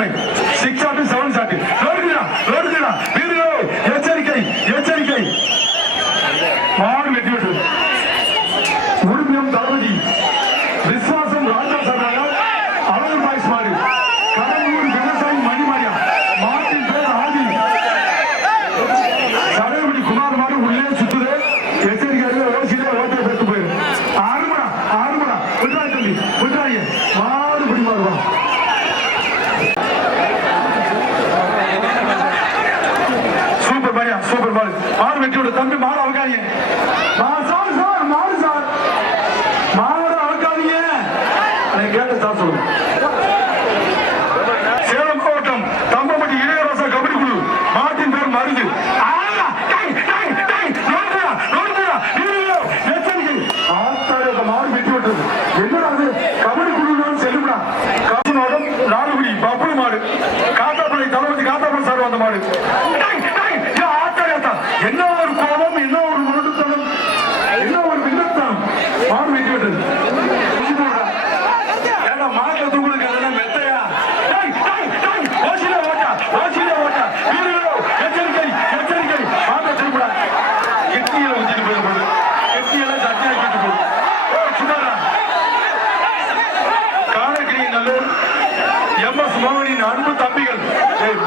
নাই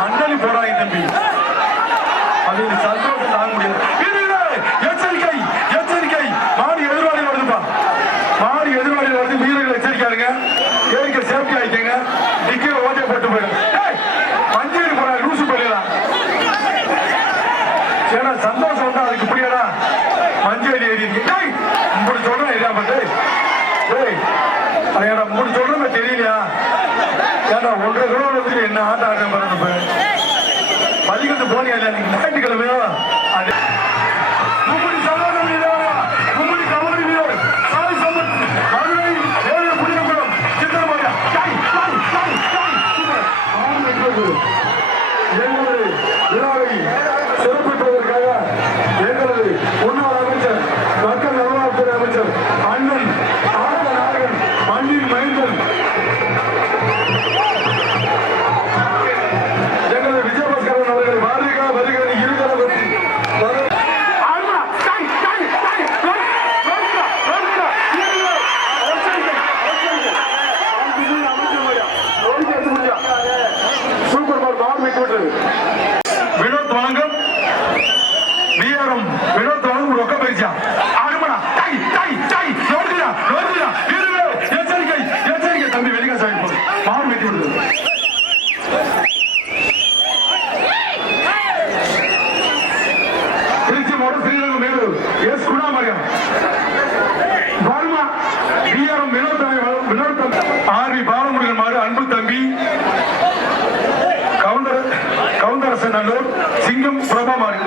அண்டலி போறாங்க தம்பி. அது சந்தோஷம் தாங்க முடியாது. எச்சரிக்கை எச்சரிக்கை. மாடு எதிர்வாளியில் வருதுப்பா மாடு எதிர்வாளியில் வருது வீரர்கள் எச்சரிக்கையா இருங்க. ஏற்க சேஃப்டி ஆயிக்கங்க நிக்கிற ஓட்டை போட்டு போயிடும் மஞ்சள் போறாங்க லூசு போயிடலாம் ஏன்னா சந்தோஷம் அதுக்கு புரியடா மஞ்சள் ஏறி இருக்கு. உங்களுக்கு சொல்றேன் இல்லையா பட்டு. ஏய் அடையாடா உங்களுக்கு தெரியலையா? ஏன்னா ஒன்றரை கிலோமீட்டருக்கு என்ன ஆட்டம் ஆட்டம் பண்ணணும் பதிக்கிட்டு போனியா இல்லை இன்னைக்கு? ஞாயிற்றுக்கிழமையா? அது Thank you. ಶ್ರೀರಂಗ ಮೇಲೂ ಎಸ್ ಗುಣ ಮರ್ಯ பாருமா டிஆர்எம் வினோத் வினோத் ஆர்வி பாலமுருகன் மாறு அன்பு தம்பி. கவுண்டர் கவுண்டரசன் நல்லூர். சிங்கம் பிரபா மாறு.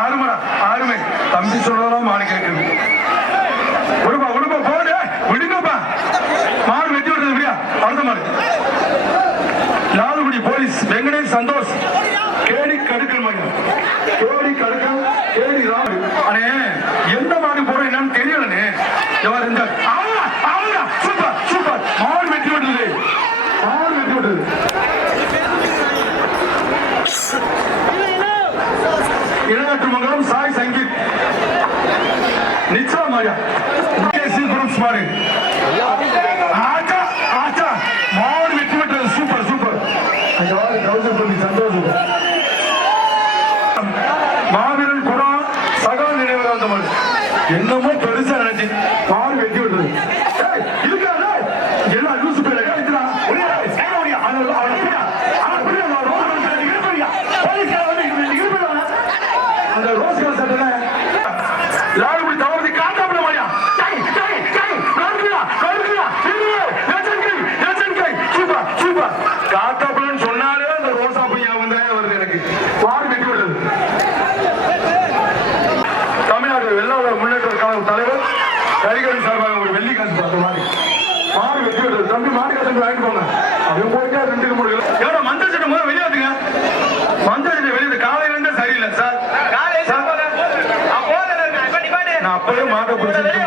ஆறுமடா ஆறுமை. தம்பி சொல்லலாம் மாறு கேட்குது. விடுப்பா விடுப்பா போடு. விடுங்கப்பா. மாறு வெட்டி விடுறது இல்லையா அடுத்த மாறு லால்குடி போலீஸ் வெங்கடேஷ் சந்தோஷ். கேடி கடுக்கல் மகன் கேடி கடுக்கல் கேடி அடே எந்த மாதிரி போறோம் என்னன்னு தெரியலண்ணே. எவர் இந்த சூப்பர் சூப்பர். மாடு வெற்றி விட்டது மாடு வெற்றி விட்டது இளநாட்டு மங்கலம் சாய் சங்கீத். நிச்சயம் மாயா குரூப்ஸ் மாடு. மாணவ தலைவர். கரிகரி சார்பாக ஒரு வெள்ளி காசு அந்த மாதிரி மாடு வெற்றி வருது தம்பி மாடு காசு வாங்கி போங்க. அவன் போயிட்டா ரெண்டு மூணு கிலோ எவ்வளோ மஞ்சள் சட்டை முதல்ல வெளியாதுங்க மஞ்சள் சட்டை வெளியே காலையில இருந்தா சரியில்லை சார். நான் அப்பவே மாட்டை பிடிச்சி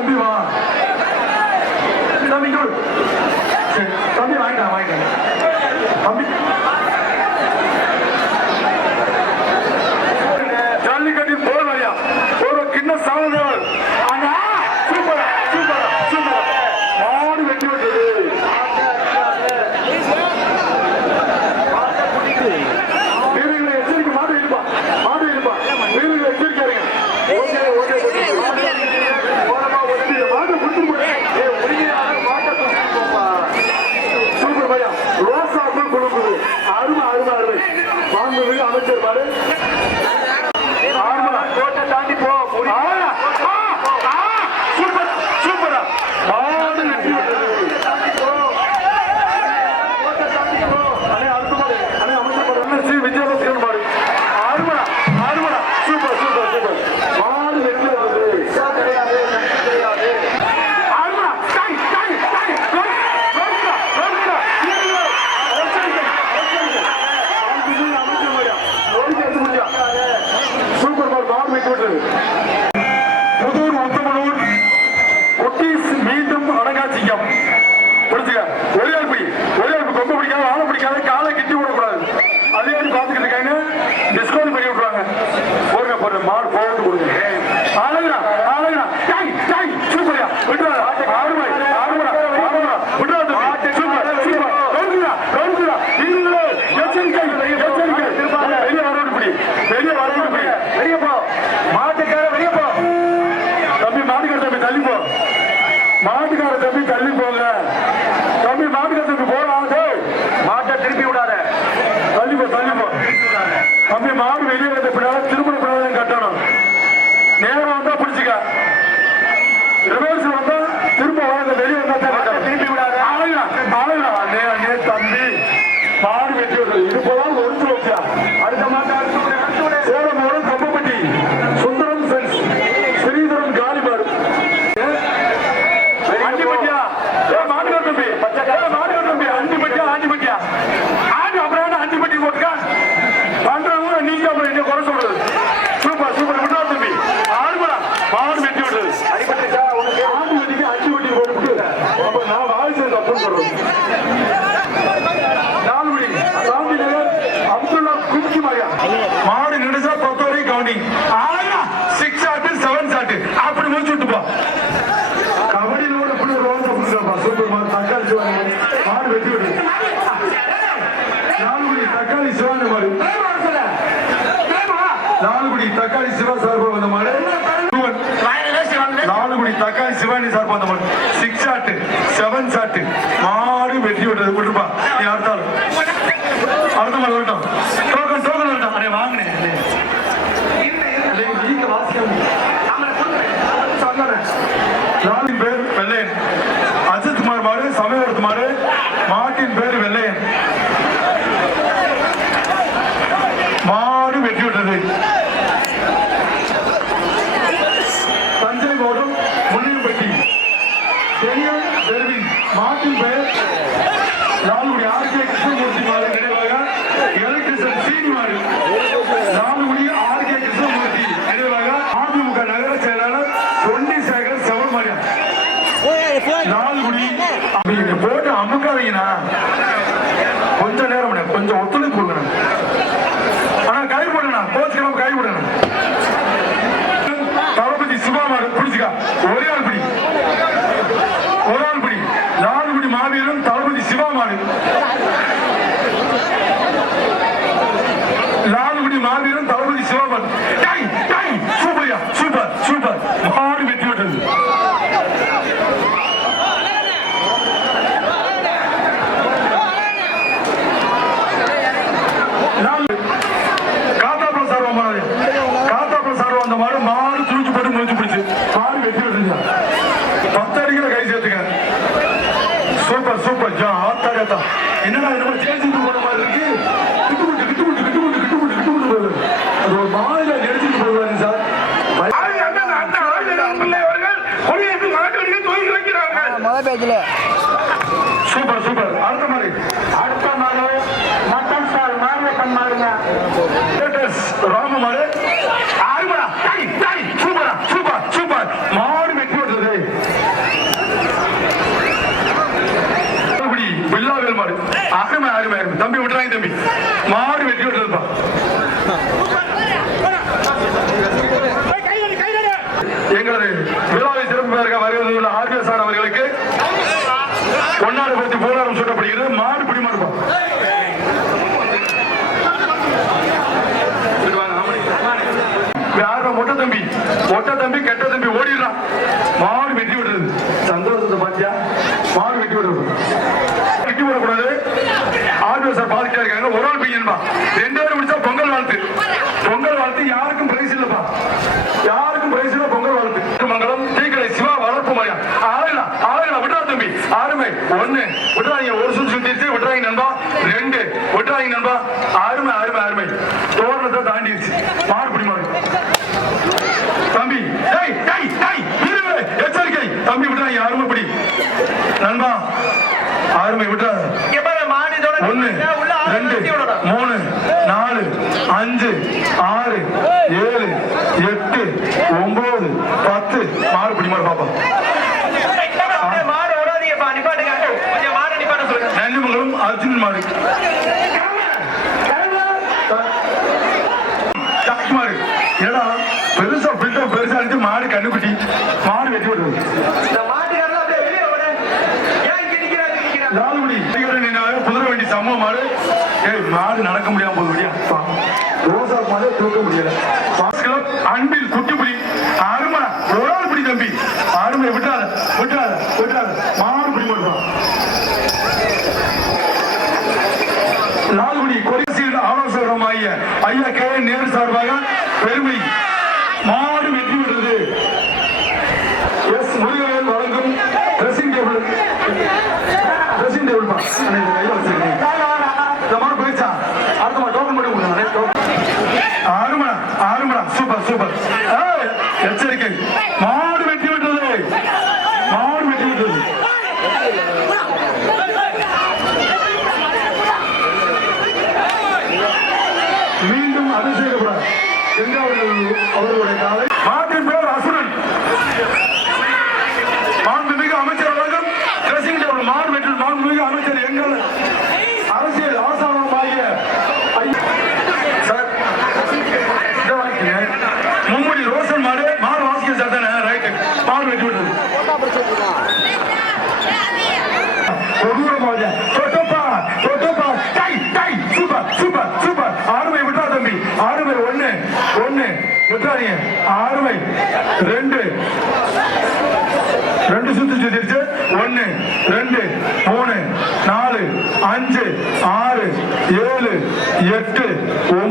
தம்பி வா Yeah. Lalgudi R K Krishnamoorthy மாடு நினைவாக எலக்ட்ரிஷன் சீனி மாடு. லால்குடி ஆர் கே கிருஷ்ணமூர்த்தி நினைவாக அதிமுக நகர செயலாளர் தொண்டி சேகர் செவல்மாரியா நீங்க போட்டு அமுக்காதீங்கண்ணா. Hey! அருமை அருமை அருமை தம்பி விட்டுறாங்க தம்பி மாடு வெட்டி விட்டுருப்பா எங்களது விழாவை சிறப்பு பெயர்க வருவது உள்ள ஆர்பிஎஸ் சார் அவர்களுக்கு பொன்னாடு பத்தி போராடம் சூட்டப்படுகிறது மாடு பிடி மாடுப்பா யாரும் மொட்டை தம்பி மொட்டை தம்பி கெட்ட தம்பி ஓடிடுறான் மாடு வெட்டி விடுறது சந்தோஷத்தை பாத்தியா மாடு வெட்டி விடுறது வெட்டி விடக்கூடாது ஆர்பிஎஸ் சார் பாதிக்கா பையன்பா ரெண்டு பேரும் முடிச்சா பொங்கல் வாழ்த்து. பொங்கல் வாழ்த்து யாருக்கும் பிரைஸ் இல்லப்பா. யாருக்கும் பிரைஸ் இல்ல பொங்கல் வாழ்த்து. மங்கலம் தீக்கலை சிவா வளர்ப்பு மரியா ஆளுங்களா ஆளுங்களா விட்றா தம்பி. ஆறுமை. ஒண்ணு. விட்றாங்க ஒரு சுத்து சுத்திருச்சு விட்றாங்க நண்பா. ரெண்டு. விட்றாங்க நண்பா. அருமை அருமை அருமை தோரணத்தை தாண்டிடுச்சு மாடு பிடி மாடு தம்பி. டேய் டேய் டேய். வீரர்களே எச்சரிக்கை. தம்பி விட்றாங்க அருமை பிடி. நண்பா அருமை விட்றாத ஒன்னு ரெண்டு மூணு நாலு அஞ்சு ஆறு ஏழு எட்டு ஒன்பது பத்து. மாடு பிடி மாடு பாப்பா. நன்னிமங்கலம் அர்ஜுன் ஏடா பெருசா பில்டப் பெருசா இருந்து மாடு கண்ணுக்குட்டி மாடு வெட்டி விடுறது லால்குடி நின்னாலும் குதிரை வண்டி சமூக மாடு ஏய் மாடு நடக்க முடியாம போகுது முடியா ரோசா மாடு தூக்க முடியல. அன்பில் குட்டிப்புடி அருமை. ஒரு ஆள் பிடி தம்பி. அருமை. விட்டாத. விட்டாத. விட்டாத. மாடு பிடி மாட்டான் லால்குடி கொரிசியில் ஆலோசகருமாகிய ஐயா கே நேரு சார்பாக பெருமை மாடு வெற்றி பெற்றது எஸ் முருகவேல் வழங்கும் ட்ரெஸ்ஸிங் டேபிள் ட்ரெஸ்ஸிங் டேபிள் பா அண்ணே, இந்த கையில வச்சிருக்கீங்க. இந்த மாடு போயிடுச்சா அடுத்த மாடு டோக்கன் மட்டும் கொடுங்க அண்ணே, டோக்கன். ஆறுமடா ஆறுமடா சூப்பர் சூப்பர் ஏய், எச்சரிக்கை மாடு வெட்டி விட்டது மாடு வெட்டி விட்டது மீண்டும் அபிஷேகப்படாது செங்காவூர் அவர்களுடைய காலை. மாட்டின் பேர் அசுரன். மாண்புமிகு அமைச்சர் அவர்கள் ட்ரெஸ்ஸிங் டேபிள் மாடு வெற்றி மாண்புமிகு அமைச்சர் எங்கள் அரசியல் ஆசானமாகிய ஐயா- சார் மும்முடி ரோஷன் மாடு மாடு வாசிக்க சார் தானே? ரைட்டு மாடு வெற்றி விட்டது கொடூரமாக தொட்டப்பா முத்தானிய ரெண்டு. ரெண்டு சுத்து சுத்திருச்சு. ஒன்னு ரெண்டு மூணு நாலு அஞ்சு ஆறு ஏழு எட்டு ஒன்பது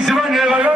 శివాని ఎలాగా?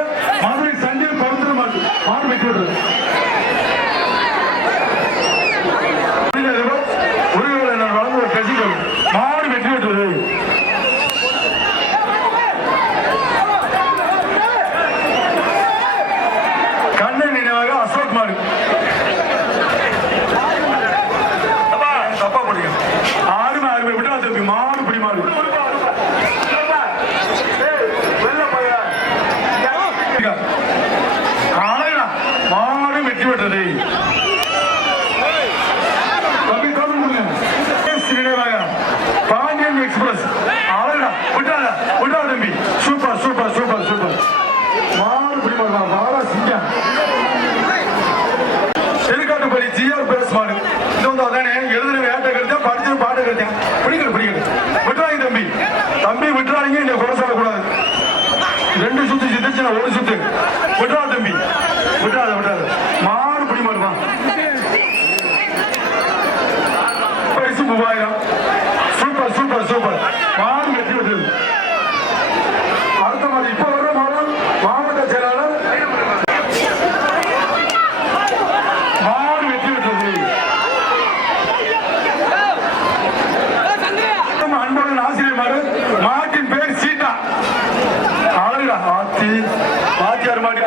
பாத்தியார் மாடி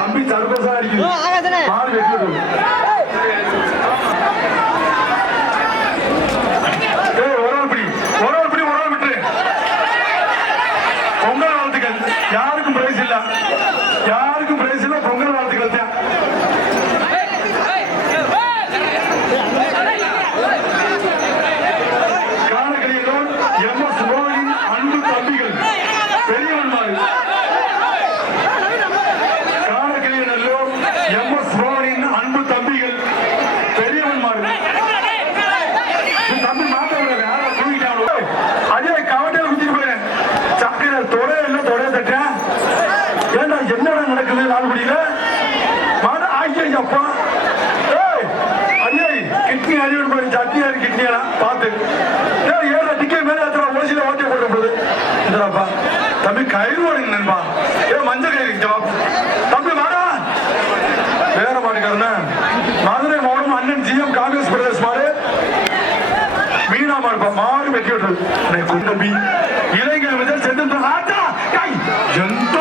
அம்பி தர்பசா அடிக்குது பால் வெட்டி என்ன நடக்குது லால்குடியில மாடு ஆகிய அப்பா. ஐயா கிட்னி அறிவு பண்ணி சட்டியாரு கிட்னியா பார்த்து. ஏழு டிக்கெட் மேல எத்தனை ஓசியில ஓட்டி போட்டு போகுது இதுலாப்பா தம்பி கயிறு ஓடுங்க நண்பா. ஏ மஞ்சள் கயிறு ஜவாப் தம்பி மாடா வேற மாட்டுக்காரன? மதுரை மாவட்டம் அண்ணன் ஜிஎம் காங்கிரஸ் பிரதேச மாடு. மீனா மாடுப்பா மாடு வெட்டி விட்டுரு. தம்பி இளைஞர் முதல் சென்று ஆட்டா எந்த